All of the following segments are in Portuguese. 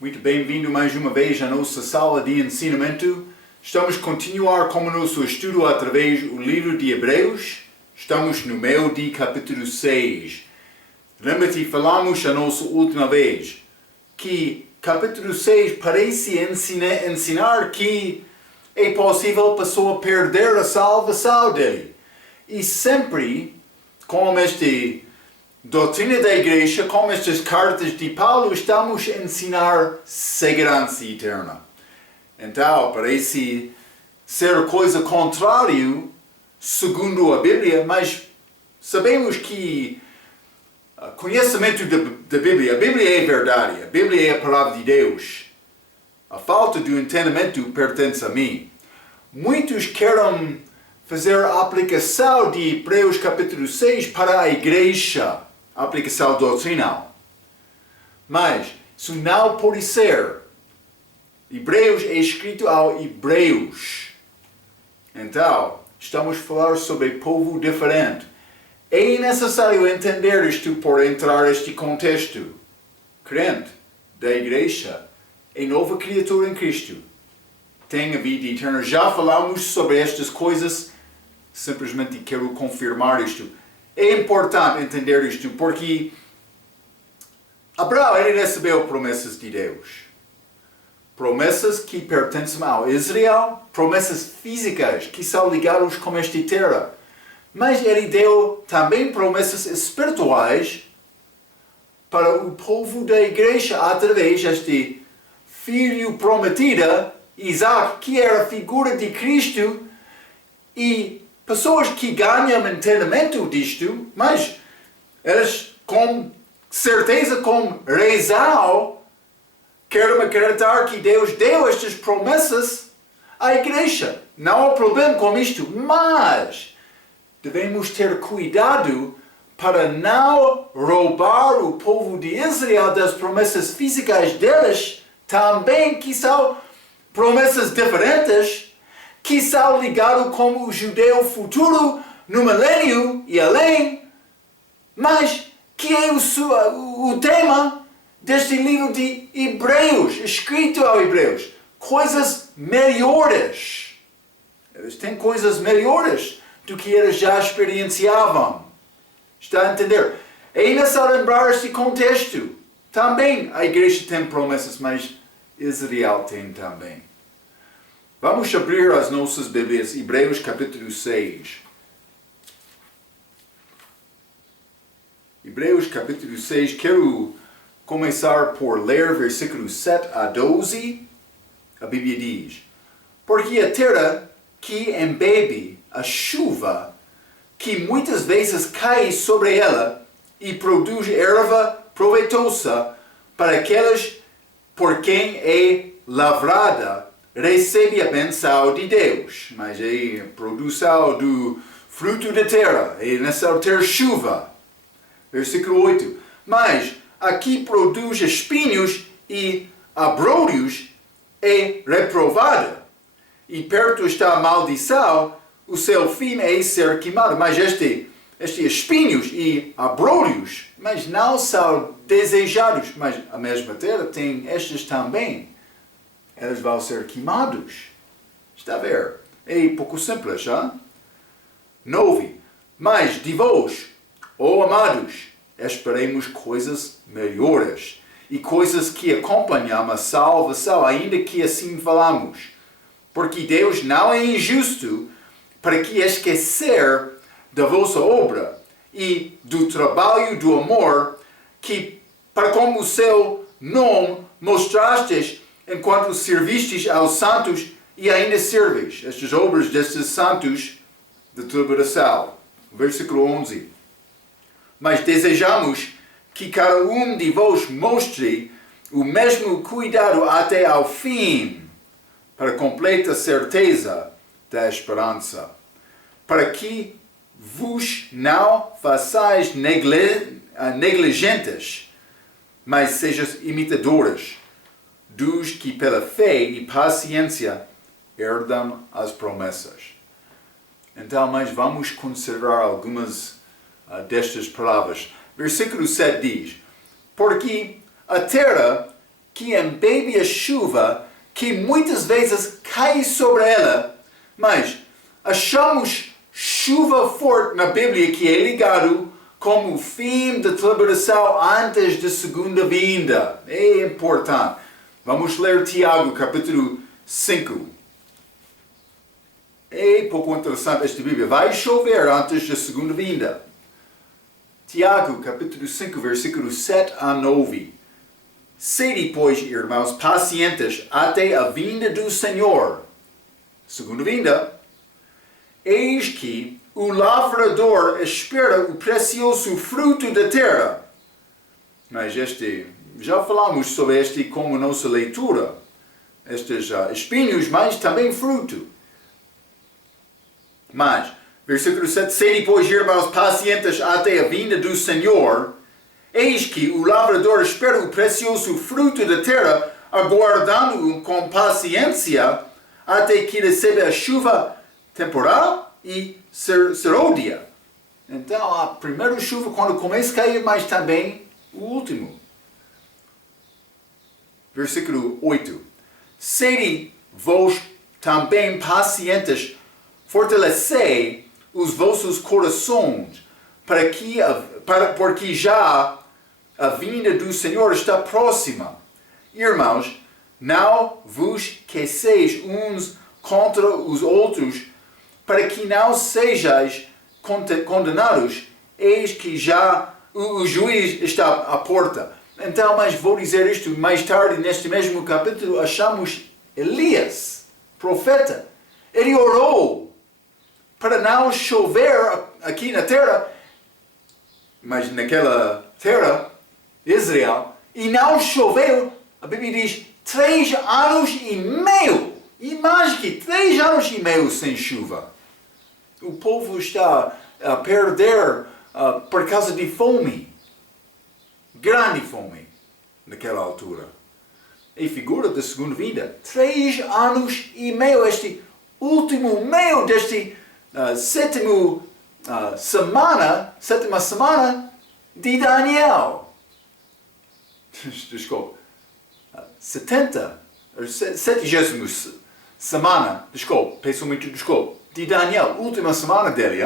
Muito bem-vindo mais uma vez à nossa sala de ensinamento. Estamos a continuar com o nosso estudo através do livro de Hebreus. Estamos no meio de capítulo 6. Lembra-te, falamos a nossa última vez que capítulo 6 parece ensinar que é possível a pessoa perder a salvação dele. E sempre, com esta doutrina da igreja, com estas cartas de Paulo, estamos a ensinar segurança eterna. Então, parece ser coisa contrária, segundo a Bíblia, mas sabemos que conhecimento da Bíblia, a Bíblia é verdade, a Bíblia é a palavra de Deus. A falta de entendimento pertence a mim. Muitos querem fazer a aplicação de Hebreus capítulo 6 para a igreja, a aplicação doutrinal. Mas isso não pode ser. Hebreus é escrito ao Hebreus. Então, estamos a falar sobre povo diferente. É necessário entender isto por entrar neste contexto. Crente da igreja é nova criatura em Cristo. Tem a vida eterna. Já falamos sobre estas coisas. Simplesmente quero confirmar isto. É importante entender isto porque Abraão ele recebeu promessas de Deus. Promessas que pertencem ao Israel, promessas físicas que são ligadas com esta terra. Mas ele deu também promessas espirituais para o povo da igreja através deste filho prometido, Isaac, que era a figura de Cristo. E pessoas que ganham entendimento disto, mas elas com certeza, com razão, querem acreditar que Deus deu estas promessas à igreja. Não há problema com isto, mas devemos ter cuidado para não roubar o povo de Israel das promessas físicas deles, também que são promessas diferentes, que são ligados como o judeu futuro no milênio e além, mas que é o tema deste livro de Hebreus, escrito aos Hebreus. Coisas melhores. Eles têm coisas melhores do que eles já experienciavam. Está a entender? É necessário lembrar este contexto. Também a igreja tem promessas, mas Israel tem também. Vamos abrir as nossas Bíblias, Hebreus capítulo 6. Hebreus capítulo 6, quero começar por ler versículos 7 a 12. A Bíblia diz: porque a terra que embebe a chuva, que muitas vezes cai sobre ela e produz erva proveitosa para aqueles por quem é lavrada, recebe a benção de Deus. Mas é a produção do fruto da terra, é necessário ter chuva. Versículo 8. Mas aqui produz espinhos e abrolhos é reprovada. E perto está a maldição, o seu fim é ser queimado. Mas estes espinhos e abrolhos, mas não são desejados. Mas a mesma terra tem estes também. Eles vão ser queimados. Está a ver? É pouco simples, hein? 9. Mas de vós, ó amados, esperemos coisas melhores e coisas que acompanham a salvação, ainda que assim falamos. Porque Deus não é injusto para que esquecer da vossa obra e do trabalho do amor que, para como o seu nome mostrastes enquanto servistes aos santos e ainda serveis estas obras destes santos de tribulação. Versículo 11. Mas desejamos que cada um de vós mostre o mesmo cuidado até ao fim, para completa certeza da esperança, para que vos não façais negligentes, mas sejais imitadores dos que pela fé e paciência herdam as promessas. Então, mas vamos considerar algumas destas palavras. Versículo 7 diz: porque a terra que embebe a chuva, que muitas vezes cai sobre ela, mas achamos chuva forte na Bíblia que é ligado como o fim da tribulação antes da segunda vinda. É importante. Vamos ler Tiago, capítulo 5. É pouco interessante esta Bíblia. Vai chover antes da segunda vinda. Tiago, capítulo 5, versículos 7 a 9. Sede, pois, irmãos, pacientes até a vinda do Senhor. Segunda vinda. Eis que o lavrador espera o precioso fruto da terra. Mas já falamos sobre este como nossa leitura. Estes espinhos, mas também fruto. Mas, versículo 7, sede, pois, irmãos, pacientes até a vinda do Senhor, eis que o lavrador espera o precioso fruto da terra, aguardando-o com paciência, até que receba a chuva temporal e serôdia. Então, a primeira chuva quando começa a cair, mas também o último. Versículo 8. Sede vós também pacientes, fortalecei os vossos corações, porque já a vinda do Senhor está próxima. Irmãos, não vos queixeis uns contra os outros, para que não sejais condenados, eis que já o juiz está à porta. Então, mas vou dizer isto, mais tarde, neste mesmo capítulo, achamos Elias, profeta. Ele orou para não chover aqui na terra, mas naquela terra, Israel, e não choveu, a Bíblia diz, 3 anos e meio. E mais que 3 anos e meio sem chuva. O povo está a perder por causa de fome. Grande fome naquela altura. É figura da segunda vinda. 3 anos e meio, este último meio deste sétima semana de Daniel. Desculpa. 70 semana, peço muito desculpa, de Daniel, última semana dele,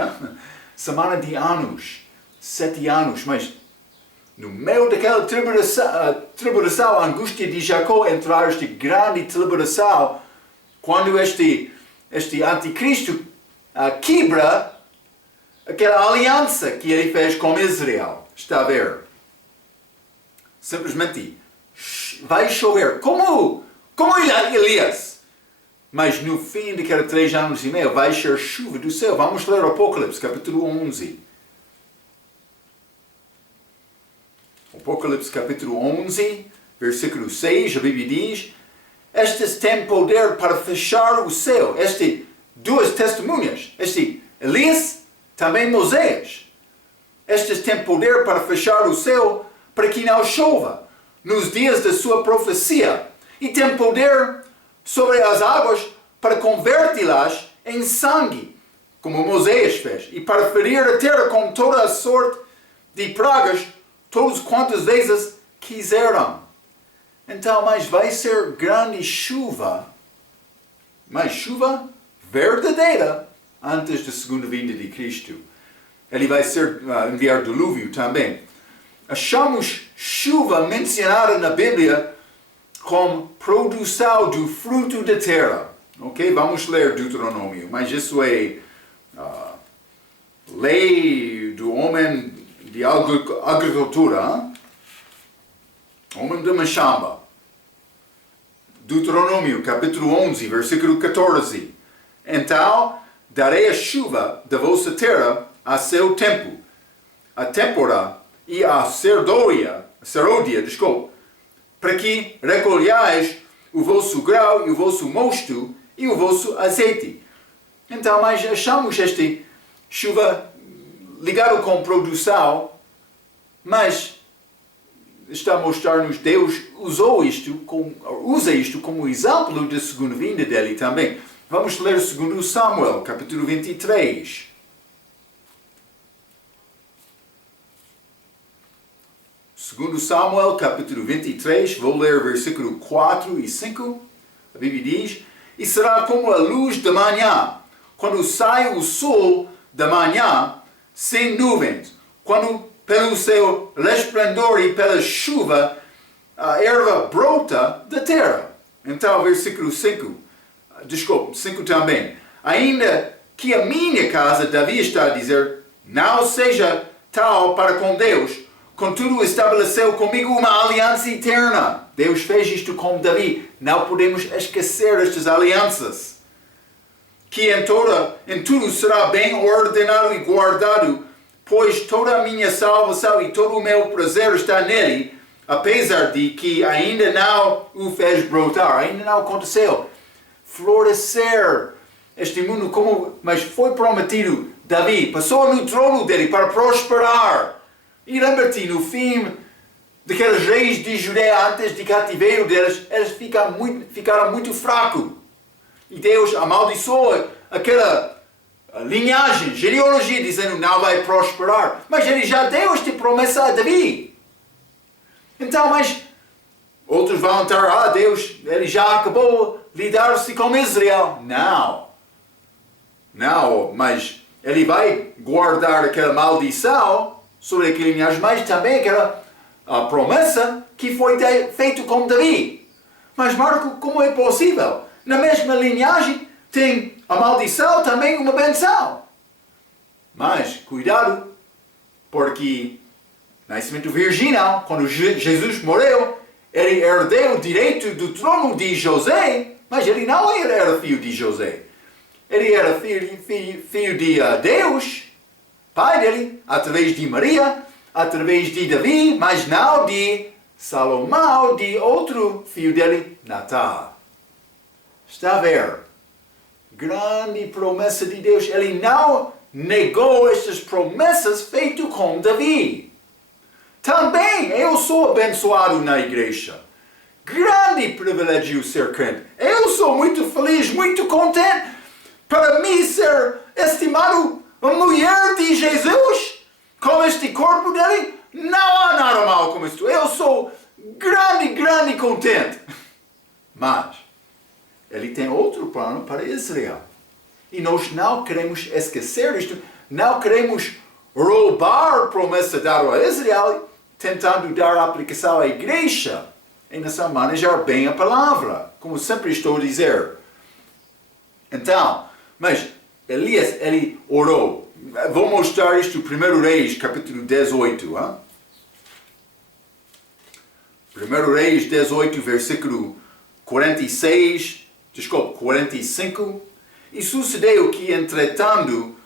semana de anos, 7 anos, mas no meio daquela tribulação, a angústia de Jacó entrar esta grande tribulação, quando este anticristo quebra aquela aliança que ele fez com Israel. Está a ver? Simplesmente vai chover. Como Elias? Mas no fim daqueles 3 anos e meio vai ser chuva do céu. Vamos ler Apocalipse, capítulo 11. Apocalipse, capítulo 11, versículo 6, a Bíblia diz: estes têm poder para fechar o céu. Duas testemunhas. Elias, também Moisés. Estes têm poder para fechar o céu para que não chova nos dias da sua profecia. E tem poder sobre as águas para converti-las em sangue, como Moisés fez, e para ferir a terra com toda a sorte de pragas, todas quantas vezes quiseram. Então, mas vai ser grande chuva, mas chuva verdadeira, antes da segunda vinda de Cristo. Ele vai enviar dilúvio também. Achamos chuva mencionada na Bíblia como produção do fruto da terra. Ok? Vamos ler Deuteronômio. Mas isso é lei do homem de agricultura. Homem de machamba. Deuteronômio, capítulo 11, versículo 14. Então, darei a chuva da vossa terra a seu tempo, a têmpora e a serôdia, para que recolhais o vosso grão e o vosso mosto e o vosso azeite. Então, mas achamos esta chuva ligada com produção, mas está a mostrar-nos Deus usa isto como exemplo da segunda vinda dele também. Vamos ler 2 Samuel, capítulo 23. Segundo Samuel, capítulo 23, vou ler versículo 4 e 5. A Bíblia diz: E será como a luz da manhã, quando sai o sol da manhã, sem nuvens, quando pelo seu resplendor e pela chuva a erva brota da terra. Então, versículo 5 também. Ainda que a minha casa, Davi está a dizer, não seja tal para com Deus, contudo estabeleceu comigo uma aliança eterna. Deus fez isto com Davi. Não podemos esquecer estas alianças. Que em tudo será bem ordenado e guardado, pois toda a minha salvação e todo o meu prazer está nele, apesar de que ainda não o fez brotar, ainda não aconteceu. Florescer este mundo, mas foi prometido. Davi passou no trono dele para prosperar. E lembra-te, no fim daqueles reis de Judéia antes de cativeiro deles, eles ficaram muito fracos. E Deus amaldiçoou aquela linhagem, genealogia, dizendo não vai prosperar. Mas ele já deu esta promessa a Davi. Então, mas outros vão estar, Deus, ele já acabou de lidar-se com Israel. Não, mas ele vai guardar aquela maldição sobre aquela linhagem, mas também aquela promessa que foi feita com Davi. Mas Marco, como é possível? Na mesma linhagem tem a maldição, também uma benção. Mas cuidado, porque nascimento virginal, quando Jesus morreu, ele herdou o direito do trono de José, mas ele não era filho de José. Ele era filho de Deus, pai dele, através de Maria, através de Davi, mas não de Salomão, de outro filho dele, Natal. Está a ver? Grande promessa de Deus. Ele não negou estas promessas feitas com Davi. Também eu sou abençoado na igreja. Grande privilégio ser crente. Eu sou muito feliz, muito contente. Para mim ser estimado uma mulher de Jesus, com este corpo dele, não há nada mal com isto. Eu sou grande contente. Mas ele tem outro plano para Israel. E nós não queremos esquecer isto. Não queremos roubar a promessa dada a Israel, tentando dar aplicação à igreja. E nessa manejar bem a palavra, como sempre estou a dizer. Então, mas Elias, ele orou. Vou mostrar isto no 1 Reis, capítulo 18. 1 Reis 18, versículo 45. E sucedeu que, entretanto,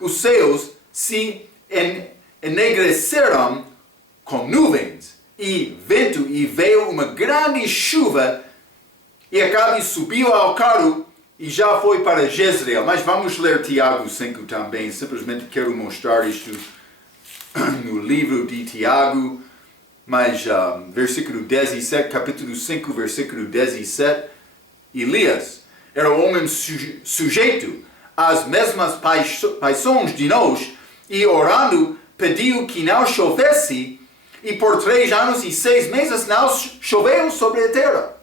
os céus se enegreceram com nuvens e vento, e veio uma grande chuva, e Acabe subiu ao carro e já foi para Jezreel. Mas vamos ler Tiago 5 também. Simplesmente quero mostrar isto no livro de Tiago. Mas versículo 17, capítulo 5, versículo 17. Elias era um homem sujeito às mesmas paixões de nós, e orando pediu que não chovesse, e por 3 anos e 6 meses não choveu sobre a terra.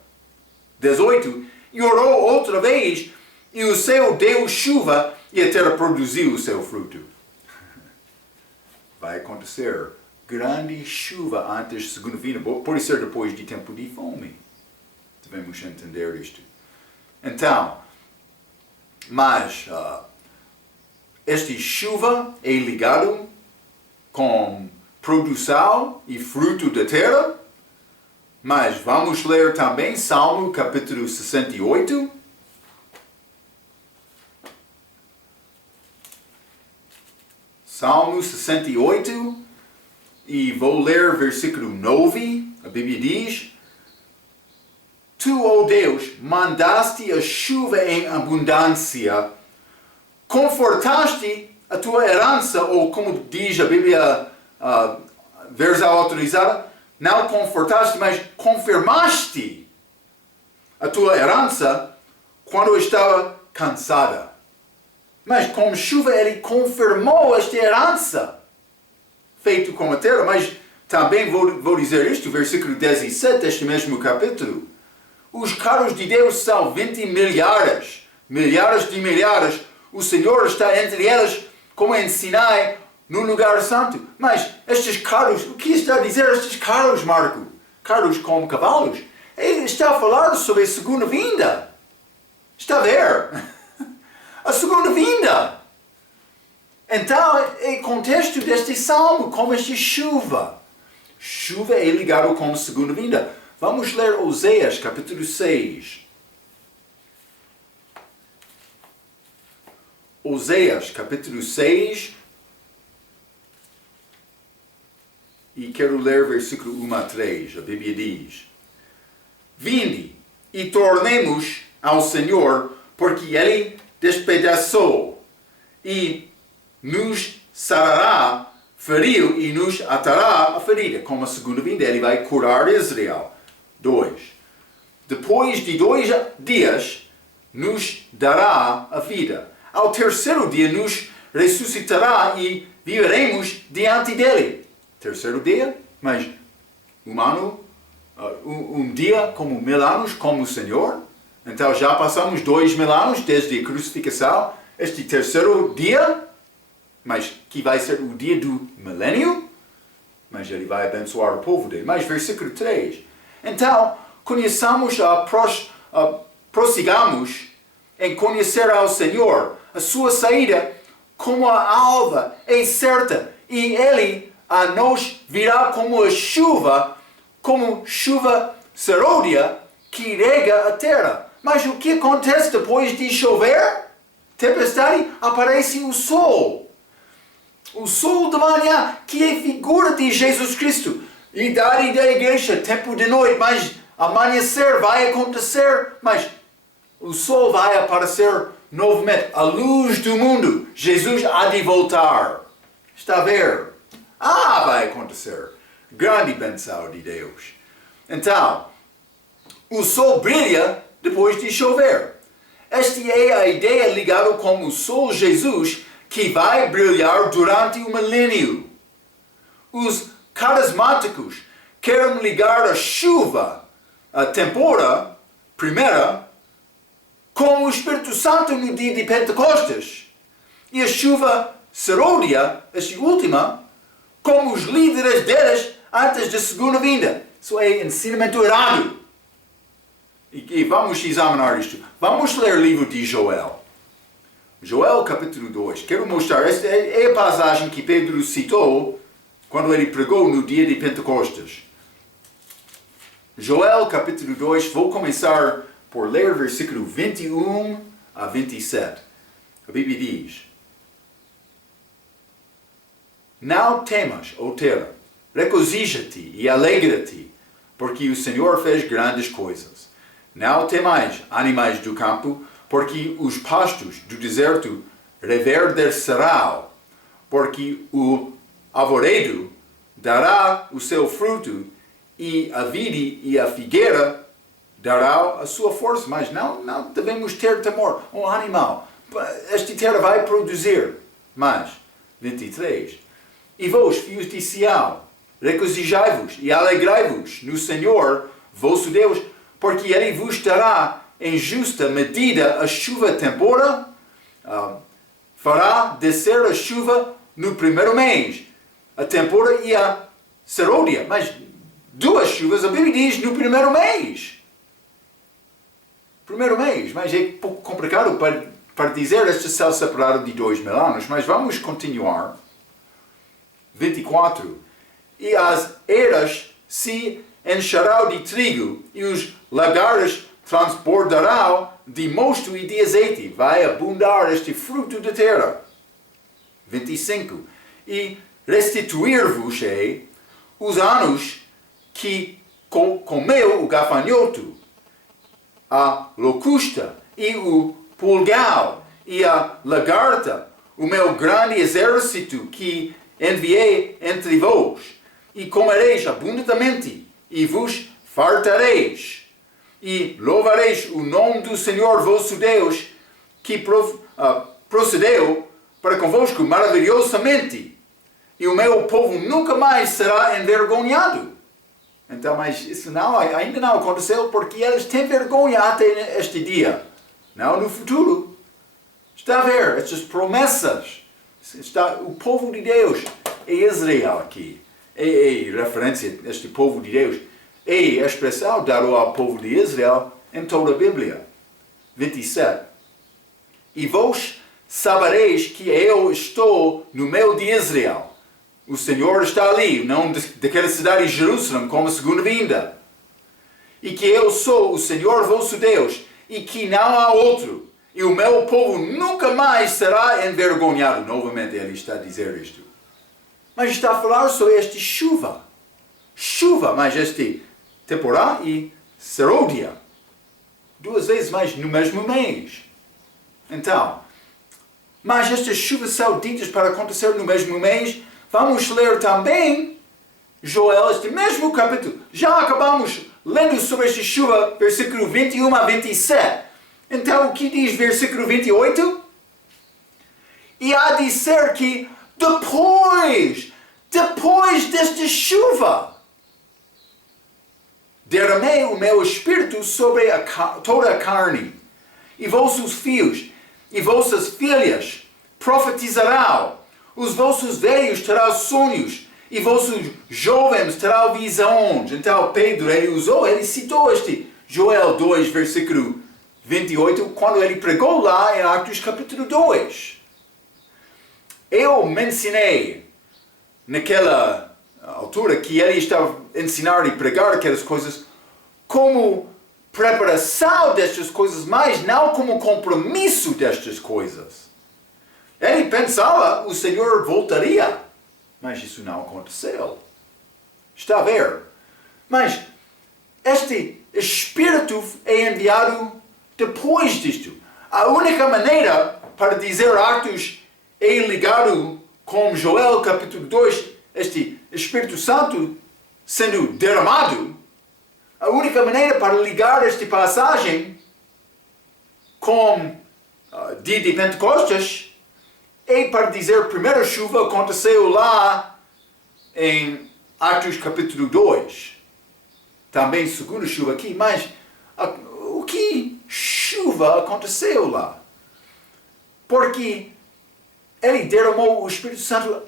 18. E orou outra vez, e o céu deu chuva, e a terra produziu o seu fruto. Vai acontecer grande chuva antes da segunda vinda, pode ser depois de tempo de fome. Devemos entender isto. Então, mas esta chuva é ligado com produção e fruto da terra. Mas vamos ler também Salmo capítulo 68. Salmo 68. E vou ler versículo 9. A Bíblia diz: Tu, ó Deus, mandaste a chuva em abundância, confortaste a tua herança, ou como diz a Bíblia, versão autorizada, não confortaste, mas confirmaste a tua herança quando estava cansada. Mas com chuva ele confirmou esta herança. feito com a terra, mas também vou dizer isto, versículo 17 deste mesmo capítulo. Os carros de Deus são 20 milhares, milhares de milhares. O Senhor está entre elas, como em Sinai, no lugar santo. Mas estes carros, o que está a dizer estes carros, Marco? Carros como cavalos? Ele está a falar sobre a segunda vinda. Está a ver? A segunda vinda. Então, é o contexto deste salmo, como esta chuva. Chuva é ligado com a segunda vinda. Vamos ler Oséias, capítulo 6. Oséias, capítulo 6. E quero ler versículo 1 a 3. A Bíblia diz: Vinde e tornemos ao Senhor, porque Ele despedaçou e nos sarará, feriu e nos atará a ferida. Como a segunda vinda, Ele vai curar Israel. 2. Depois de 2 dias, nos dará a vida. Ao terceiro dia, nos ressuscitará e viveremos diante dEle. Terceiro dia, mas humano, um dia como 1000 anos, como o Senhor. Então já passamos 2000 anos desde a crucificação. Este terceiro dia, mas que vai ser o dia do milênio, mas Ele vai abençoar o povo dele. Mas versículo 3. Então, prossigamos em conhecer ao Senhor. A sua saída, como a alva, é certa, e Ele a nós virá como a chuva, como chuva serôdia que rega a terra. Mas o que acontece depois de chover? Tempestade, aparece o sol. O sol de manhã, que é figura de Jesus Cristo. Idade da igreja, tempo de noite, mas amanhecer vai acontecer, mas o sol vai aparecer novamente. A luz do mundo, Jesus há de voltar. Está a ver? Vai acontecer. Grande bênção de Deus. Então, o sol brilha depois de chover. Esta é a ideia ligada com o sol Jesus, que vai brilhar durante o milênio. Os carismáticos querem ligar a chuva, a tempora, primeira, com o Espírito Santo no dia de Pentecostes. E a chuva serôdia, esta última, como os líderes deles antes da segunda vinda. Isso é ensinamento errado. E vamos examinar isto. Vamos ler o livro de Joel. Joel capítulo 2. Quero mostrar, esta é a passagem que Pedro citou quando ele pregou no dia de Pentecostes. Joel capítulo 2, vou começar por ler versículo 21 a 27. A Bíblia diz: Não temas, ó terra, regozija-te e alegra-te, porque o Senhor fez grandes coisas. Não temais, animais do campo, porque os pastos do deserto reverdecerão, porque o arvoredo dará o seu fruto, e a vide e a figueira dará a sua força. Mas não devemos ter temor. Um animal, esta terra vai produzir. Mas, 23, e vós, filhos de Sião, regozijai-vos e alegrai-vos no Senhor, vosso Deus, porque Ele vos dará em justa medida a chuva tempora, fará descer a chuva no primeiro mês, a tempora e a serôdia. Mas duas chuvas, a Bíblia diz, no primeiro mês. Primeiro mês, mas é um pouco complicado para dizer este céu separado de 2000 anos, mas vamos continuar. 24. E as eras se encherão de trigo, e os lagares transbordarão de mosto e de azeite. Vai abundar este fruto da terra. 25. E restituir-vos-ei os anos que comeu o gafanhoto, a locusta e o pulgão e a lagarta, o meu grande exército que enviei entre vós, e comereis abundantemente, e vos fartareis, e louvareis o nome do Senhor vosso Deus, que procedeu para convosco maravilhosamente. e o meu povo nunca mais será envergonhado. Então, mas isso ainda não aconteceu porque eles têm vergonha até este dia. Não no futuro. Está a ver estas promessas. O povo de Deus é Israel aqui. É referência a este povo de Deus. É a expressão dada ao povo de Israel em toda a Bíblia. 27. E vós sabereis que eu estou no meio de Israel. O Senhor está ali, não daquela cidade de Jerusalém, como a segunda vinda. E que eu sou o Senhor vosso Deus, e que não há outro. E o meu povo nunca mais será envergonhado. Novamente ele está a dizer isto. Mas está a falar sobre esta chuva. Chuva, mas este temporada e seródia. 2 vezes mais no mesmo mês. Então, mas estas chuvas são ditas para acontecer no mesmo mês. Vamos ler também Joel, este mesmo capítulo. Já acabamos lendo sobre esta chuva, versículo 21 a 27. Então, o que diz versículo 28? E há de ser que depois desta chuva, derramei o meu espírito sobre toda a carne, e vossos filhos e vossas filhas profetizarão. Os vossos velhos terão sonhos, e vossos jovens terão visões. Então Pedro, ele citou este Joel 2, versículo 28, quando ele pregou lá em Atos capítulo 2. Eu mencionei naquela altura que ele estava a ensinar e pregar aquelas coisas como preparação destas coisas, mas não como compromisso destas coisas. Ele pensava que o Senhor voltaria, mas isso não aconteceu. Está a ver? Mas este Espírito é enviado depois disto. A única maneira para dizer Atos é ligado com Joel capítulo 2, este Espírito Santo sendo derramado. A única maneira para ligar esta passagem com dia de Pentecostes é para dizer a primeira chuva aconteceu lá em Atos capítulo 2. Também segunda chuva aqui, mas o que chuva aconteceu lá? Porque ele derramou o Espírito Santo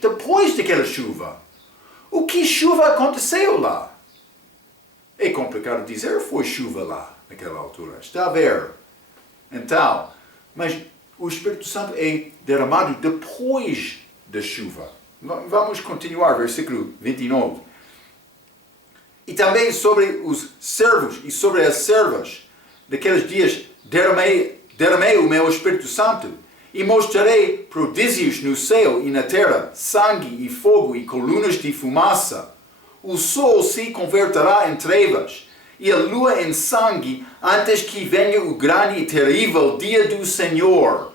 depois daquela chuva. O que chuva aconteceu lá? É complicado dizer, foi chuva lá naquela altura. Está a ver? Então, mas o Espírito Santo é derramado depois da chuva. Vamos continuar, versículo 29. E também sobre os servos e sobre as servas daqueles dias derramei o meu Espírito Santo e mostrarei prodígios no céu e na terra, sangue e fogo e colunas de fumaça. O sol se converterá em trevas e a lua em sangue antes que venha o grande e terrível dia do Senhor.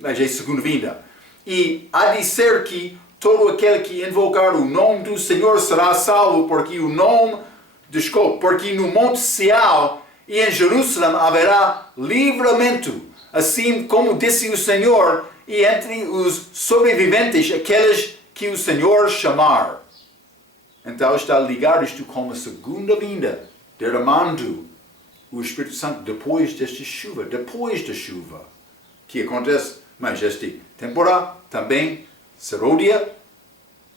Mas é a segunda vinda. E há de ser que todo aquele que invocar o nome do Senhor será salvo, porque no Monte Sião e em Jerusalém haverá livramento, assim como disse o Senhor, e entre os sobreviventes aqueles que o Senhor chamar. Então está ligado isto com a segunda vinda, derramando o Espírito Santo depois desta chuva, depois da chuva, que acontece, mas esta temporada também, seródia,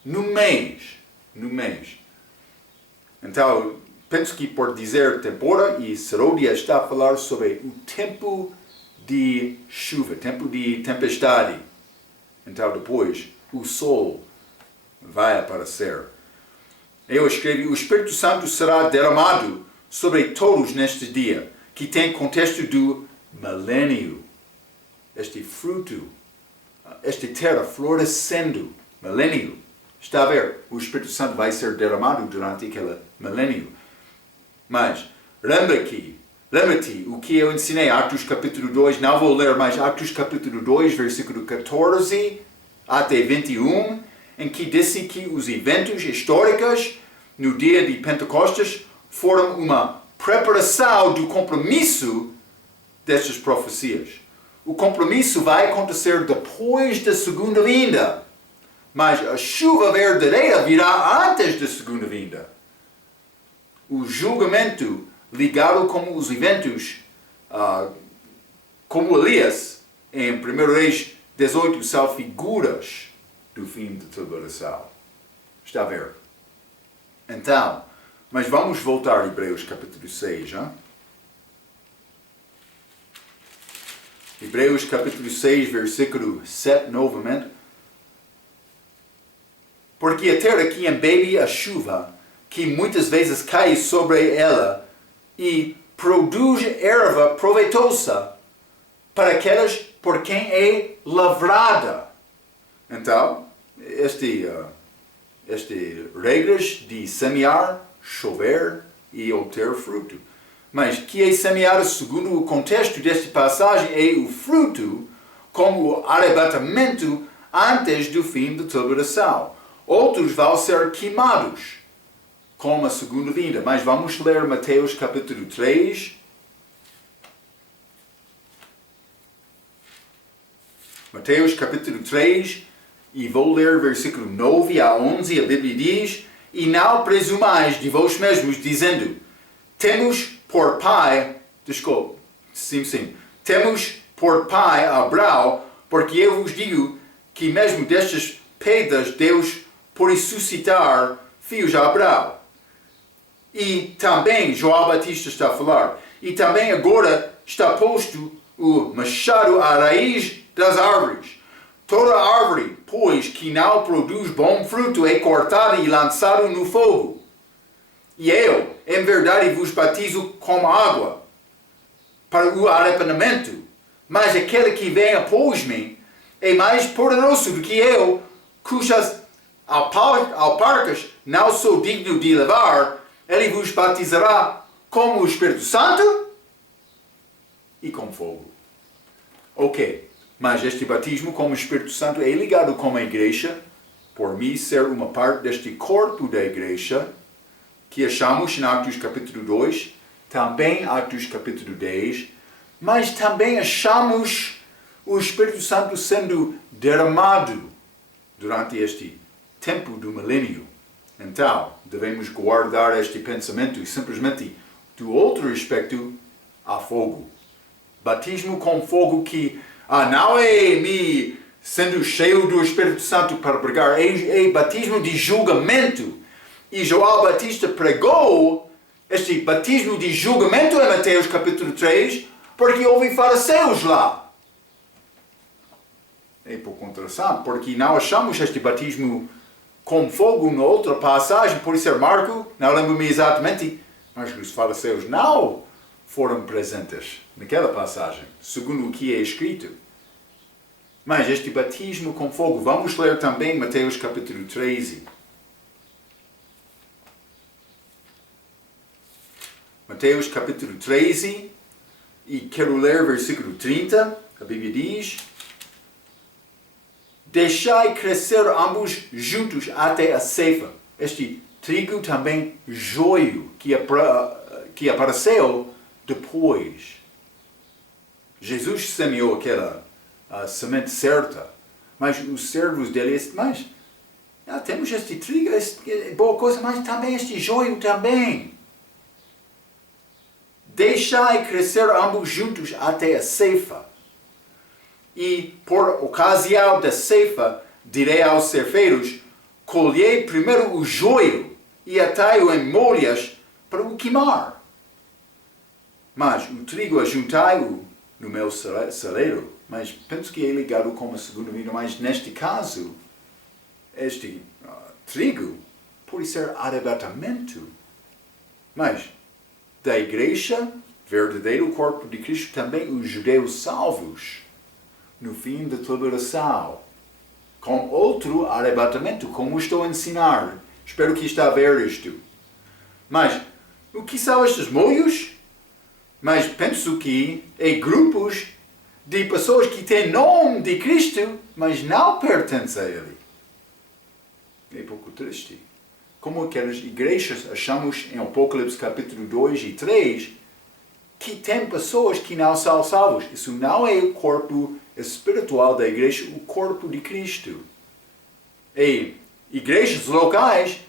no mês. Então, penso que por dizer temporada e seródia está a falar sobre o tempo de chuva, tempo de tempestade. Então depois o sol vai aparecer. Eu escrevi, o Espírito Santo será derramado sobre todos neste dia, que tem contexto do milênio. Este fruto, esta terra florescendo, milênio. Está a ver? O Espírito Santo vai ser derramado durante aquele milênio. Mas, lembra-te o que eu ensinei, Atos capítulo 2, não vou ler mais, Atos capítulo 2, versículo 14 até 21, em que disse que os eventos históricos no dia de Pentecostes foram uma preparação do compromisso destas profecias. o compromisso vai acontecer depois da segunda vinda. Mas a chuva verdadeira virá antes da segunda vinda. O julgamento ligado com os eventos, como Elias, em 1 Reis 18, são figuras do fim da tribulação. Está a ver? Então, mas vamos voltar a Hebreus capítulo 6, hein? Hebreus capítulo 6, versículo 7 novamente. Porque a terra que embebe a chuva, que muitas vezes cai sobre ela, e produz erva proveitosa para aquelas por quem é lavrada. Então, estas regras de semear, chover e obter fruto. Mas que é semeado segundo o contexto desta passagem é o fruto como o arrebatamento antes do fim da tribulação. Outros vão ser queimados com a segunda vinda. Mas vamos ler Mateus capítulo 3. Mateus capítulo 3, e vou ler versículo 9 a 11, a Bíblia diz: E não presumais de vós mesmos, dizendo, temos por pai Abraão, porque eu vos digo que mesmo destas pedras Deus pode suscitar filhos a Abraão. E também, João Batista está a falar, e também agora está posto o machado à raiz das árvores. Toda árvore, pois, que não produz bom fruto é cortada e lançada no fogo. E eu, em verdade, vos batizo com água para o arrependimento. Mas aquele que vem após mim é mais poderoso do que eu, cujas alparcas não sou digno de levar. Ele vos batizará com o Espírito Santo e com fogo. Ok, mas este batismo com o Espírito Santo é ligado com a igreja, por mim ser uma parte deste corpo da igreja, que achamos em Atos capítulo 2, também Atos capítulo 10, mas também achamos o Espírito Santo sendo derramado durante este tempo do milênio. Então, devemos guardar este pensamento e simplesmente, do outro aspecto, há fogo. Batismo com fogo que não é me sendo cheio do Espírito Santo para pregar, é batismo de julgamento. E João Batista pregou este batismo de julgamento em Mateus capítulo 3, porque houve fariseus lá. É por contração, porque não achamos este batismo com fogo na outra passagem, por ser Marco, não lembro-me exatamente, mas os fariseus não foram presentes naquela passagem, segundo o que é escrito. Mas este batismo com fogo, vamos ler também Mateus capítulo 13. Mateus capítulo 13, e quero ler versículo 30, a Bíblia diz: Deixai crescer ambos juntos até a ceifa. Este trigo também joio que apareceu depois. Jesus semeou aquela semente certa, mas os servos dele disseram, mas temos este trigo, é boa coisa, mas também este joio também. Deixai crescer ambos juntos até a ceifa. E por ocasião da ceifa, direi aos ceifeiros, colhei primeiro o joio e atai-o em molhas para o queimar. Mas o trigo ajuntai-o no meu celeiro. Mas penso que é ligado com a segunda vinda. Mas neste caso, este trigo pode ser arrebatamento. Mas da igreja, verdadeiro corpo de Cristo, também os judeus salvos, no fim da tribulação, com outro arrebatamento, como estou a ensinar. Espero que está a ver isto. Mas, o que são estes molhos? Mas penso que é grupos de pessoas que têm nome de Cristo, mas não pertencem a Ele. É pouco triste. Como aquelas igrejas achamos em Apocalipse capítulo 2 e 3, que tem pessoas que não são salvos. Isso não é o corpo espiritual da igreja, o corpo de Cristo. E igrejas locais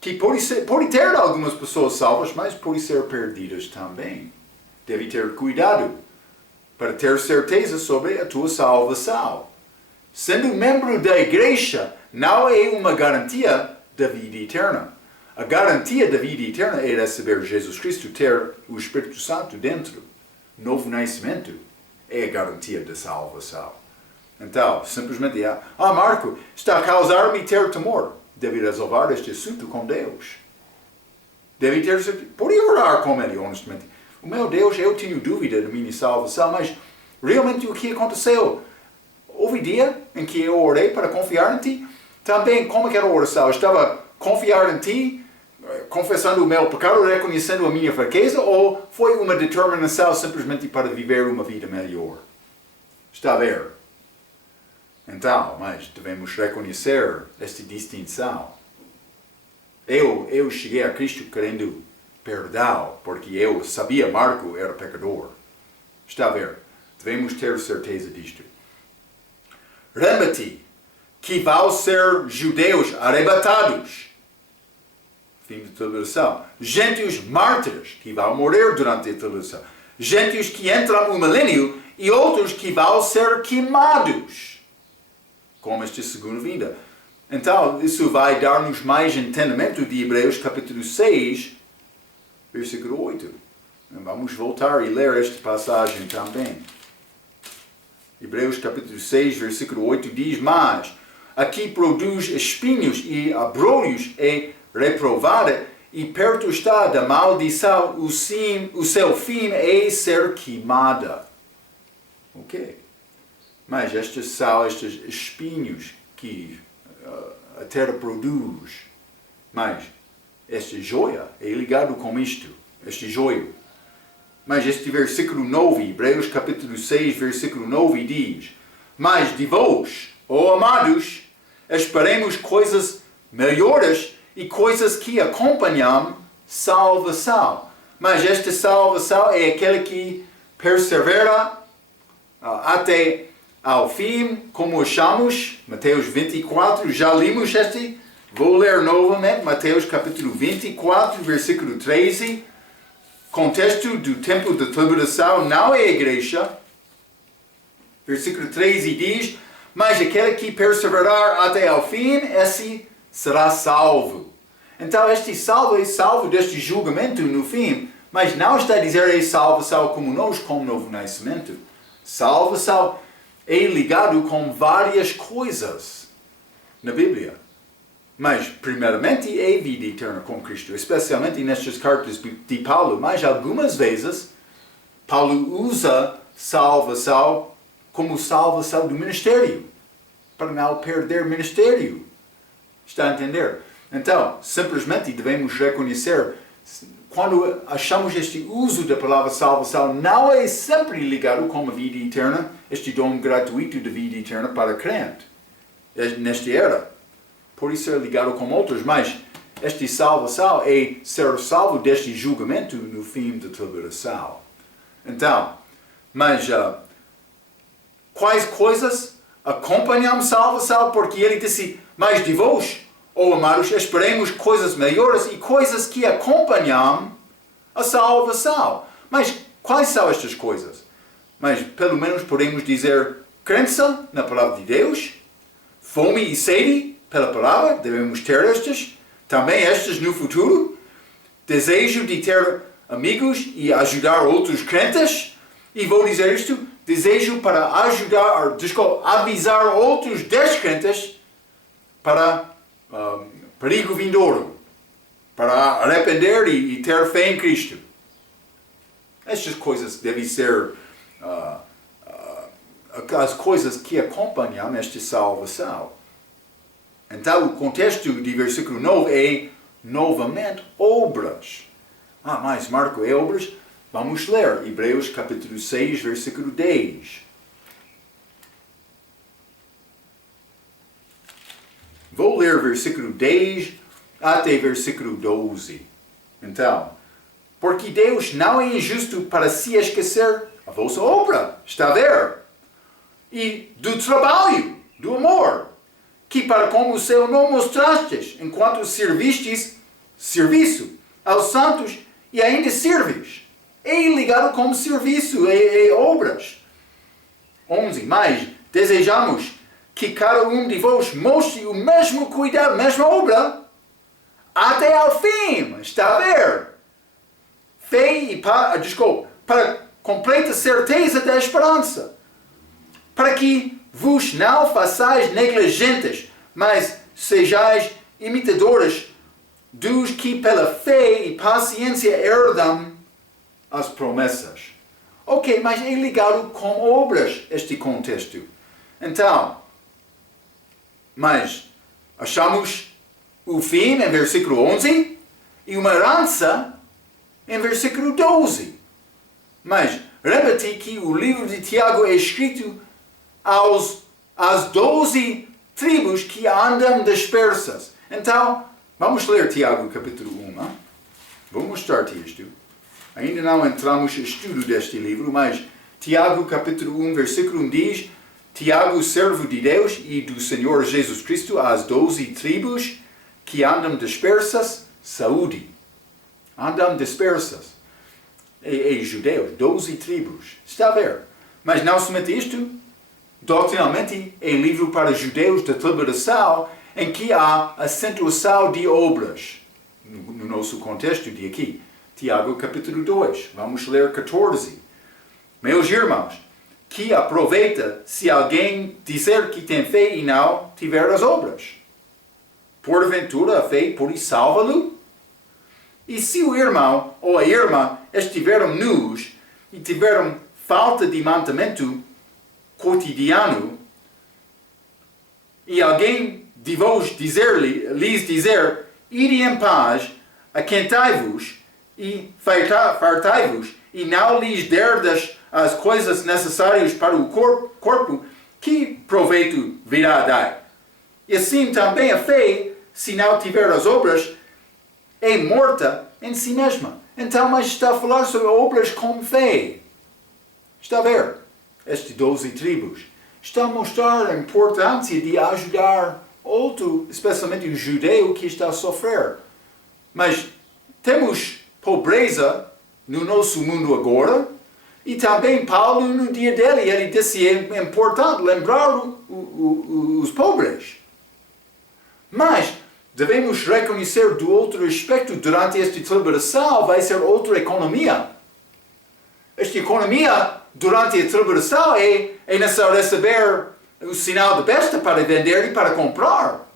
que podem ter algumas pessoas salvas, mas podem ser perdidas também. Deve ter cuidado para ter certeza sobre a tua salvação. Sendo membro da igreja não é uma garantia da vida eterna. A garantia da vida eterna é receber Jesus Cristo, ter o Espírito Santo dentro. Novo nascimento é a garantia da salvação. Então, simplesmente, Marco, está a causar-me ter temor. Deve resolver este assunto com Deus. Deve ter, pode orar com Ele, honestamente. O meu Deus, eu tenho dúvida da minha salvação, mas realmente o que aconteceu? Houve dia em que eu orei para confiar em Ti. Também, como é que era a oração? Eu estava a confiar em Ti, confessando o meu pecado, reconhecendo a minha fraqueza, ou foi uma determinação simplesmente para viver uma vida melhor? Está a ver? Então, mas devemos reconhecer esta distinção. Eu cheguei a Cristo querendo perdão, porque eu sabia Marco era pecador. Está a ver? Devemos ter certeza disto. Lembra-te que vão ser judeus arrebatados. Fim de tribulação. Gentios mártires que vão morrer durante a tribulação. Gentios que entram no milênio e outros que vão ser queimados. Como esta segunda vinda. Então, isso vai dar-nos mais entendimento de Hebreus capítulo 6, versículo 8. Vamos voltar e ler esta passagem também. Hebreus capítulo 6, versículo 8 diz, mas aqui produz espinhos e abrolhos é reprovada e perto está da maldição, o seu fim é ser queimada. Ok. Mas estes são estes espinhos que a terra produz. Mas esta joia é ligado com isto, este joio. Mas este versículo 9, Hebreus capítulo 6, versículo 9 diz, mas de vós, ó amados, esperemos coisas melhores e coisas que acompanham salvação. Mas esta salvação é aquela que persevera até ao fim, como achamos, Mateus 24, já limos este, vou ler novamente, Mateus capítulo 24, versículo 13, contexto do tempo da tribulação não é a igreja, versículo 13 diz, mas aquele que perseverar até ao fim, esse será salvo. Então este salvo é salvo deste julgamento no fim, mas não está a dizer é salvação como nós, como novo nascimento. Salvação é ligado com várias coisas na Bíblia. Mas, primeiramente, é vida eterna com Cristo, especialmente nestas cartas de Paulo. Mas, algumas vezes, Paulo usa salvação como salvação do ministério, para não perder ministério. Está a entender? Então, simplesmente devemos reconhecer, quando achamos este uso da palavra salvação, não é sempre ligado com a vida eterna, este dom gratuito de vida eterna para crente, nesta era. Pode ser ligado com outros, mas esta salvação é ser salvo deste julgamento no fim da tribulação. Então, mas quais coisas acompanham salvação? Porque ele disse, mas de vós, ó amados, esperemos coisas melhores e coisas que acompanham a salvação. Mas quais são estas coisas? Mas pelo menos podemos dizer crença na palavra de Deus, fome e sede pela palavra, devemos ter estas, também estas no futuro, desejo de ter amigos e ajudar outros crentes, e vou dizer isto, desejo para avisar outros descrentes para perigo vindouro, para arrepender e ter fé em Cristo. Estas coisas devem ser as coisas que acompanham esta salvação. Então, o contexto de versículo 9 é, novamente, obras. Mas Marco, é obras? Vamos ler Hebreus capítulo 6, versículo 10. Vou ler versículo 10 até versículo 12. Então, Porque Deus não é injusto para se esquecer a vossa obra, está a ver? E do trabalho, do amor, que para com o céu não mostrastes, enquanto servistes serviço aos santos e ainda serves. É ligado como serviço, é obras. 11. Mas desejamos que cada um de vós mostre o mesmo cuidado, a mesma obra, até ao fim, está a ver? Fé e para completa certeza da esperança, para que vos não façais negligentes, mas sejais imitadores dos que pela fé e paciência herdam as promessas. Ok, mas é ligado com obras este contexto. Então, mas achamos o fim em versículo 11 e uma herança em versículo 12. Mas repete que o livro de Tiago é escrito às 12 tribos que andam dispersas. Então, vamos ler Tiago capítulo 1. Vou mostrar-te isto. Ainda não entramos no estudo deste livro, mas Tiago capítulo 1, versículo 1 diz: Tiago, servo de Deus e do Senhor Jesus Cristo, às 12 tribos que andam dispersas, saúde. Andam dispersas. É judeus, 12 tribos. Está a ver? Mas não somente isto, doutrinalmente é livro para judeus da tribulação, em que há acentuação de obras. No nosso contexto de aqui. Tiago capítulo 2. Vamos ler 14. Meus irmãos, que aproveita se alguém dizer que tem fé e não tiver as obras. Porventura a fé pode salva-lo? E se o irmão ou a irmã estiveram nus e tiveram falta de mantimento cotidiano, e alguém de vós lhes dizer, ide em paz, aquentai-vos e fartai-vos, e não lhes derdes as coisas necessárias para o corpo, que proveito virá a dar? E assim também a fé, se não tiver as obras, é morta em si mesma. Então, mas está a falar sobre obras com fé. Está a ver? Estes 12 tribos. Está a mostrar a importância de ajudar outro, especialmente o judeu que está a sofrer. Mas temos pobreza no nosso mundo agora, e também Paulo no dia dele, ele disse que é importante lembrar os pobres. Mas devemos reconhecer do outro aspecto, durante esta tribulação vai ser outra economia. Esta economia, durante a tribulação, é necessário receber o sinal de besta para vender e para comprar.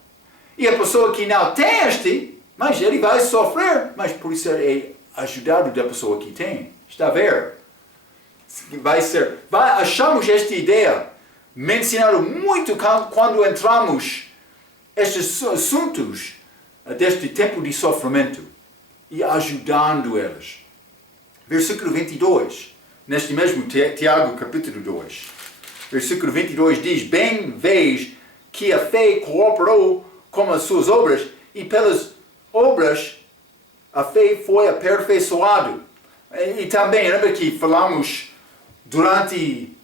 E a pessoa que não tem este, mas ele vai sofrer, mas por isso é ajudado da pessoa que tem. Está a ver? Achamos esta ideia mencionada muito quando entramos estes assuntos deste tempo de sofrimento e ajudando eles. Versículo 22, neste mesmo Tiago capítulo 2. Versículo 22 diz, bem vês que a fé cooperou com as suas obras, e pelas obras a fé foi aperfeiçoada. E também, lembra que falamos durante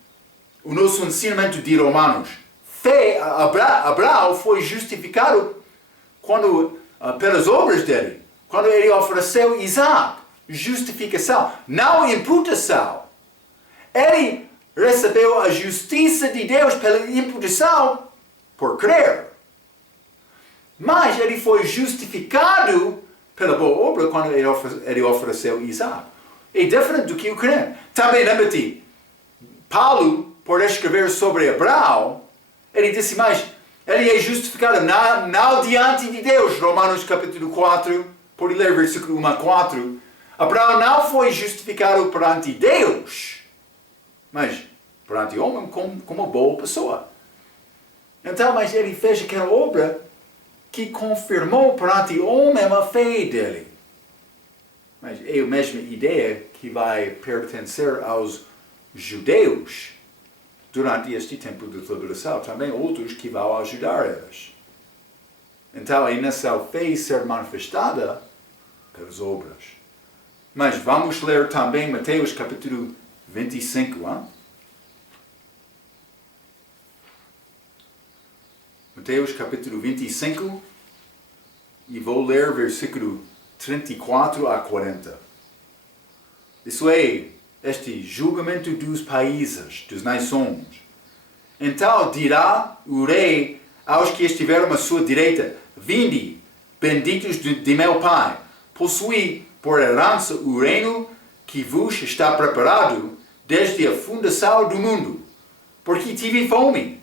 o nosso ensinamento de Romanos, fé, Abraão foi justificado pelas obras dele, quando ele ofereceu Isaac, justificação, não imputação. Ele recebeu a justiça de Deus pela imputação por crer. Mas ele foi justificado pela boa obra quando ele ofereceu Isaac. É diferente do que o crente. Também lembra-te, Paulo, por escrever sobre Abraão, ele disse, mas ele é justificado não diante de Deus. Romanos capítulo 4, pode ler versículo 1 a 4. Abraão não foi justificado perante Deus, mas perante o homem como uma boa pessoa. Então, mas ele fez aquela obra que confirmou perante o homem a fé dele. Mas é a mesma ideia que vai pertencer aos judeus durante este tempo de tribulação. Também outros que vão ajudar eles. Então é nessa fé ser manifestada pelas obras. Mas vamos ler também Mateus capítulo 25. Hein? Mateus capítulo 25. E vou ler versículo 34 a 40. Isso é, este julgamento dos países, das nações. Então dirá o rei aos que estiveram à sua direita: vinde, benditos de meu Pai, possuí por herança o reino que vos está preparado desde a fundação do mundo. Porque tive fome,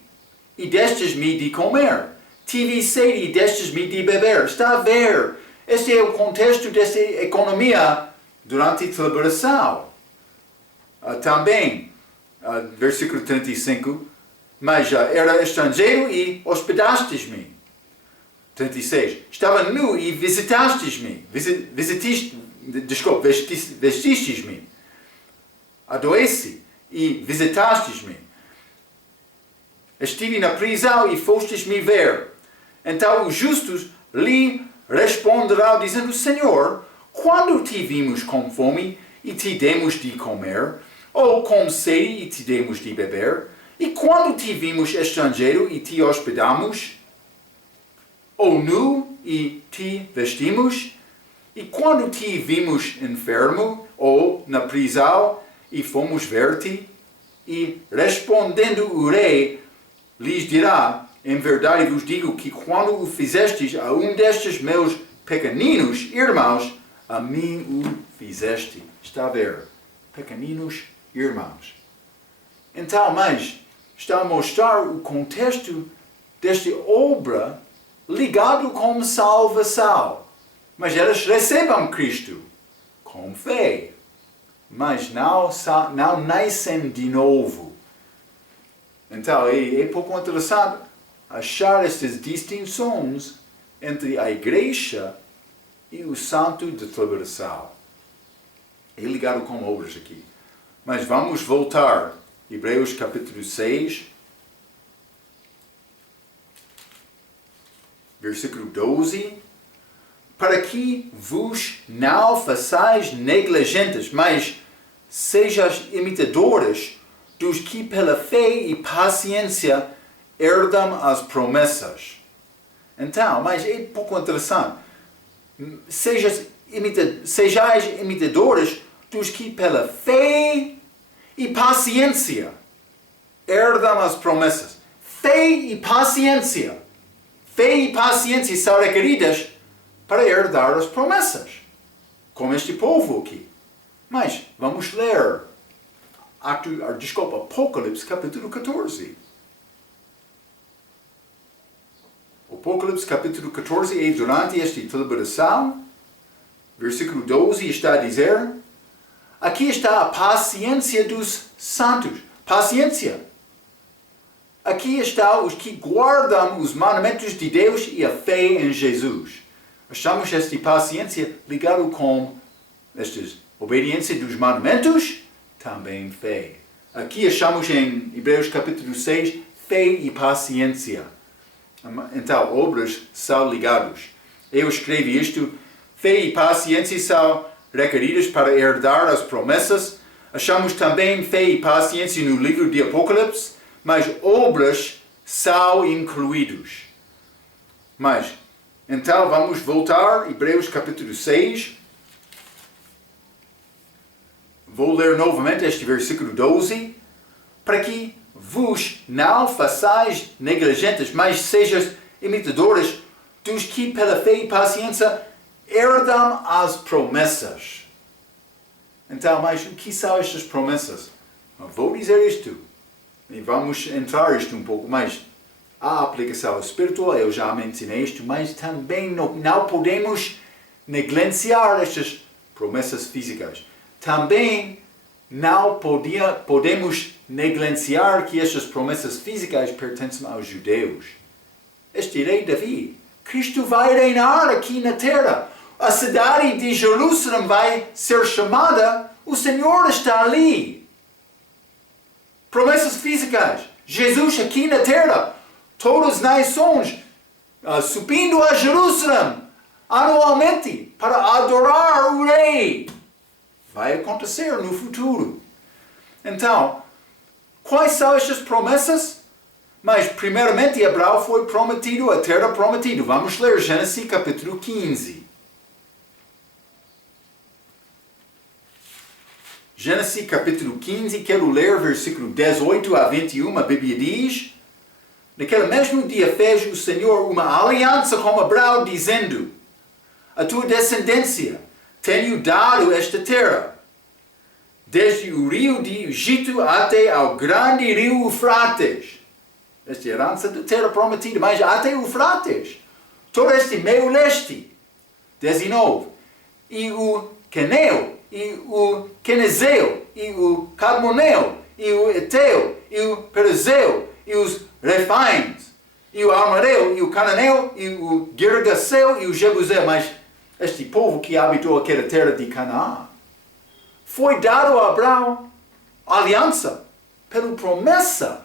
e destes-me de comer. Tive sede e destes-me de beber. Está a ver? Este é o contexto desta economia durante a celebração. Também, versículo 35, mas era estrangeiro e hospedastes-me. 36, estava nu e visitastes-me. Vestistes-me. Adoeci e visitastes-me. Estive na prisão e fostes-me ver. Então os justos lhe responderão dizendo: Senhor, quando te vimos com fome e te demos de comer, ou com sede e te demos de beber? E quando te vimos estrangeiro e te hospedamos? Ou nu e te vestimos? E quando te vimos enfermo ou na prisão e fomos ver-te? E respondendo o rei, lhes dirá: em verdade vos digo que quando o fizestes a um destes meus pequeninos irmãos, a mim o fizeste. Está a ver? Pequeninos irmãos. Então, mas está a mostrar o contexto desta obra ligado com salvação. Mas eles recebem Cristo com fé, mas não nascem de novo. Então, é pouco interessante achar estas distinções entre a igreja e o santo de celebração. É ligado com obras aqui. Mas vamos voltar. Hebreus capítulo 6, versículo 12. Para que vos não façais negligentes, mas sejais imitadores dos que pela fé e paciência herdam as promessas. Então, mas é pouco interessante. Sejais imitadores dos que pela fé e paciência herdam as promessas. Fé e paciência. Fé e paciência são requeridas para herdar as promessas. Como este povo aqui. Mas vamos ler Apocalipse capítulo 14. Apocalipse capítulo 14 é durante esta celebração. Versículo 12 está a dizer: aqui está a paciência dos santos. Paciência. Aqui está os que guardam os mandamentos de Deus e a fé em Jesus. Achamos esta paciência ligado com esta obediência dos mandamentos, também fé. Aqui achamos em Hebreus capítulo 6, fé e paciência. Então, obras são ligados. Eu escrevi isto: fé e paciência são requeridas para herdar as promessas. Achamos também fé e paciência no livro de Apocalipse, mas obras são incluídos. Mas, então vamos voltar, Hebreus capítulo 6. Vou ler novamente este versículo 12. Para que vos não façais negligentes, mas sejais imitadores dos que pela fé e paciência herdam as promessas. Então, mas o que são estas promessas? Eu vou dizer isto. E vamos entrar isto um pouco mais. A aplicação espiritual, eu já mencionei isto, mas também não podemos negligenciar estas promessas físicas. Também não podemos negligenciar que estas promessas físicas pertencem aos judeus. Este rei Davi, Cristo vai reinar aqui na terra. A cidade de Jerusalém vai ser chamada, o Senhor está ali. Promessas físicas. Jesus aqui na terra. Todas as nações subindo a Jerusalém anualmente para adorar o rei. vai acontecer no futuro. Então, quais são estas promessas? Mas, primeiramente, Abraão foi prometido a terra prometida. Vamos ler Gênesis capítulo 15. Gênesis capítulo 15, quero ler versículo 18 a 21, a Bíblia diz: naquele mesmo dia fez o Senhor uma aliança com Abraão, dizendo: a tua descendência tenho dado esta terra, desde o rio de Egito até ao grande rio Eufrates. Esta é a herança da terra prometida, mas até o Eufrates. Todo este meio leste. 19. E o Queneu, e o Quenezeu, e o Cadmoneu, e o Eteu, e o Perezeu, e os Refaíns, e o Amareu, e o Cananeu, e o Girgaseu, e o Jebuseu. Mas este povo que habitou aquela terra de Canaã foi dado a Abraão aliança, pela promessa.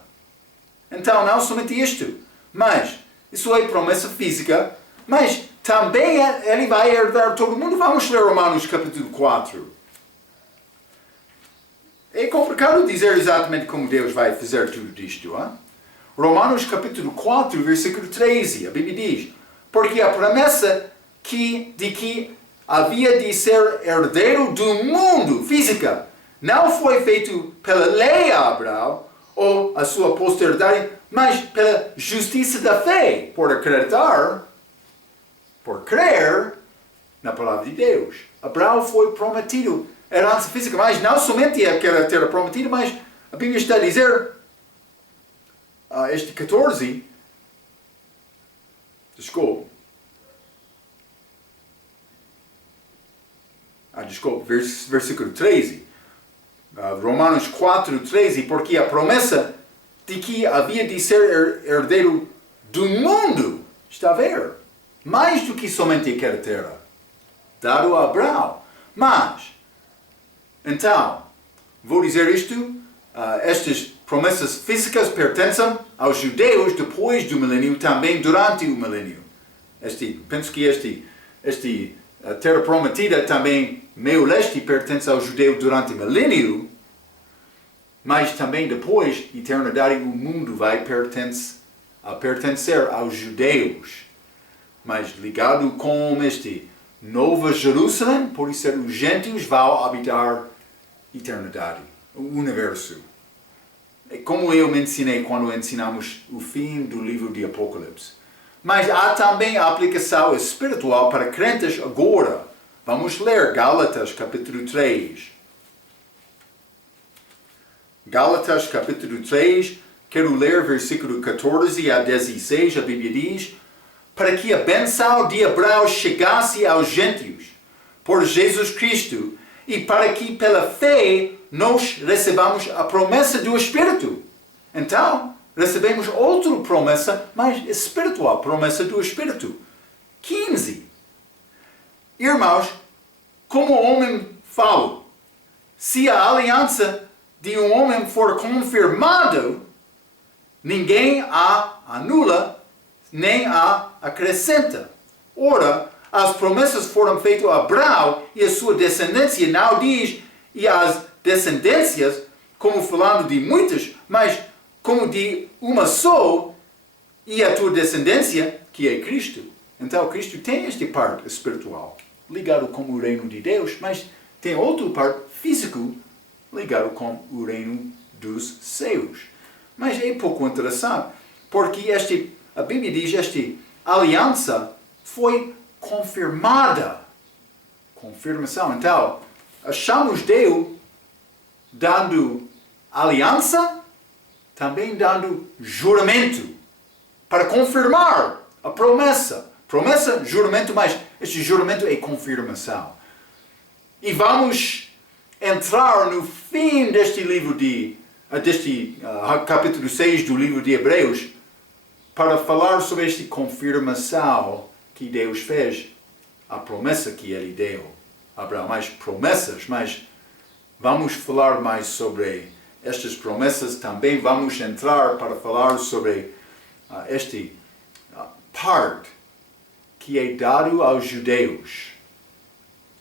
Então, não somente isto, mas isso é promessa física, mas também ele vai herdar todo mundo. Vamos ler Romanos capítulo 4. É complicado dizer exatamente como Deus vai fazer tudo isto. Hein? Romanos capítulo 4, versículo 13, a Bíblia diz: porque a promessa de que havia de ser herdeiro do mundo, física, não foi feito pela lei a Abraão, ou a sua posteridade, mas pela justiça da fé, por acreditar, por crer na palavra de Deus. Abraão foi prometido herança física, mas não somente aquela terra prometida, mas a Bíblia está a dizer, este 14, versículo 13, Romanos 4, 13, porque a promessa de que havia de ser herdeiro do mundo, está a ver, mais do que somente aquela terra, dado a Abraão. Mas, então, vou dizer isto, estas promessas físicas pertencem aos judeus depois do milênio, também durante o milênio. Penso que a terra prometida também, meio leste, pertence ao judeu durante o milênio, mas também depois, eternidade, o mundo vai pertencer aos judeus. Mas ligado com este Nova Jerusalém, por isso os gentios vão habitar eternidade, o universo. É como eu me ensinei quando ensinamos o fim do livro de Apocalipse. Mas há também a aplicação espiritual para crentes agora. Vamos ler Gálatas capítulo 3. Gálatas capítulo 3, quero ler versículo 14 a 16, a Bíblia diz: para que a bênção de Abraão chegasse aos gentios, por Jesus Cristo, e para que pela fé nós recebamos a promessa do Espírito. Então, recebemos outra promessa, mas espiritual, promessa do Espírito. 15. Irmãos, como homem falo, se a aliança de um homem for confirmada, ninguém a anula, nem a acrescenta. Ora, as promessas foram feitas a Abraão e a sua descendência, não diz, e as descendências, como falando de muitas, mas como de uma só, e a tua descendência, que é Cristo. Então, Cristo tem esta parte espiritual, ligado com o reino de Deus, mas tem outra parte física, ligado com o reino dos céus. Mas é pouco interessante, porque a Bíblia diz que esta aliança foi confirmada. Confirmação. Então, achamos Deus dando aliança, também dando juramento, para confirmar a promessa. Promessa, juramento, mas este juramento é confirmação. E vamos entrar no fim deste livro capítulo 6 do livro de Hebreus, para falar sobre esta confirmação que Deus fez, a promessa que Ele deu a Abraão. Mais promessas, mas vamos falar mais sobre estas promessas. Também vamos entrar para falar sobre esta parte que é dado aos judeus.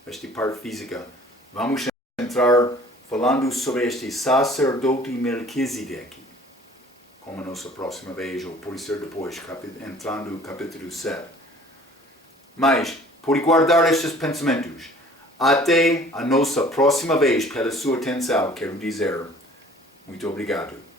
Esta parte física. Vamos entrar falando sobre este sacerdote Melquisedeque, como a nossa próxima vez, ou pode ser depois, entrando no capítulo 7. Mas, por guardar estes pensamentos, até a nossa próxima vez, pela sua atenção, quero dizer muito obrigado.